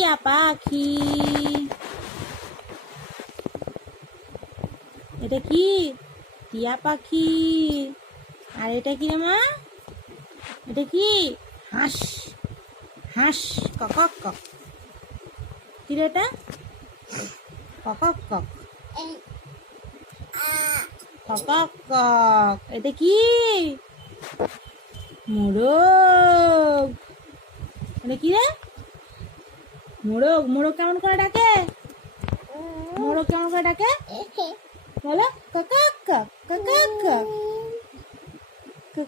টিয়া পাখি। এটা কি? টিয়া পাখি। আর এটা কি রে মা? এটা কি? হাঁস। হাঁস কক কক। কি রে এটা? কক কক কক কক। এটা কি? মোরগ। এটা কি রে? মোরগ। মোরগ কেমন করে ডাকে? মোরগ কেমন করে ডাকে বলো? কক কক কক কক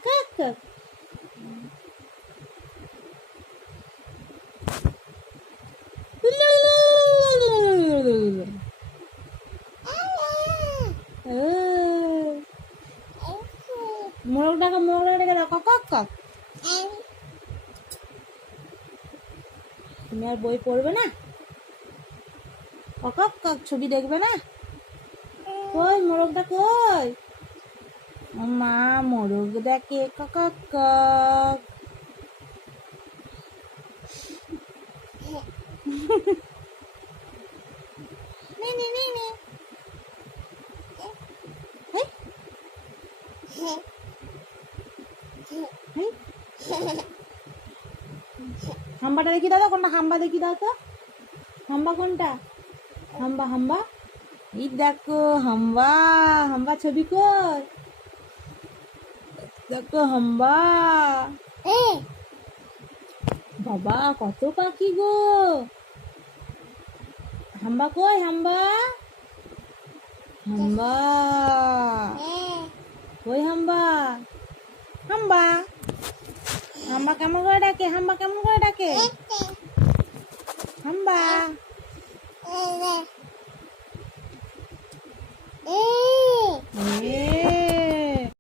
কক কক। মোরগ ডাকা, মোরগ ডাকে দাও কক কক। তুমি আর বই পড়বে না? কক কক ছবি দেখবে না? কই মোরগটা কই? ও মা, মোরগ দেখে কক কক। নে নে নে নে। হেই হেই। হাম্বাটা দেখি দাও তো, কোনটা হাম্বা দেখি দাও তো। হাম্বা কোনটা? হাম্বা হাম্বা। এই দেখো হাম্বা। হাম্বা ছবি কই? দেখো হাম্বা। বাবা কত পাখি গো। হাম্বা কই? হাম্বা হাম্বা কই? হাম্বা হাম্বা। হাম্বা কেমন করে ডাকে? হাম্বা কেমন করে ডাকে?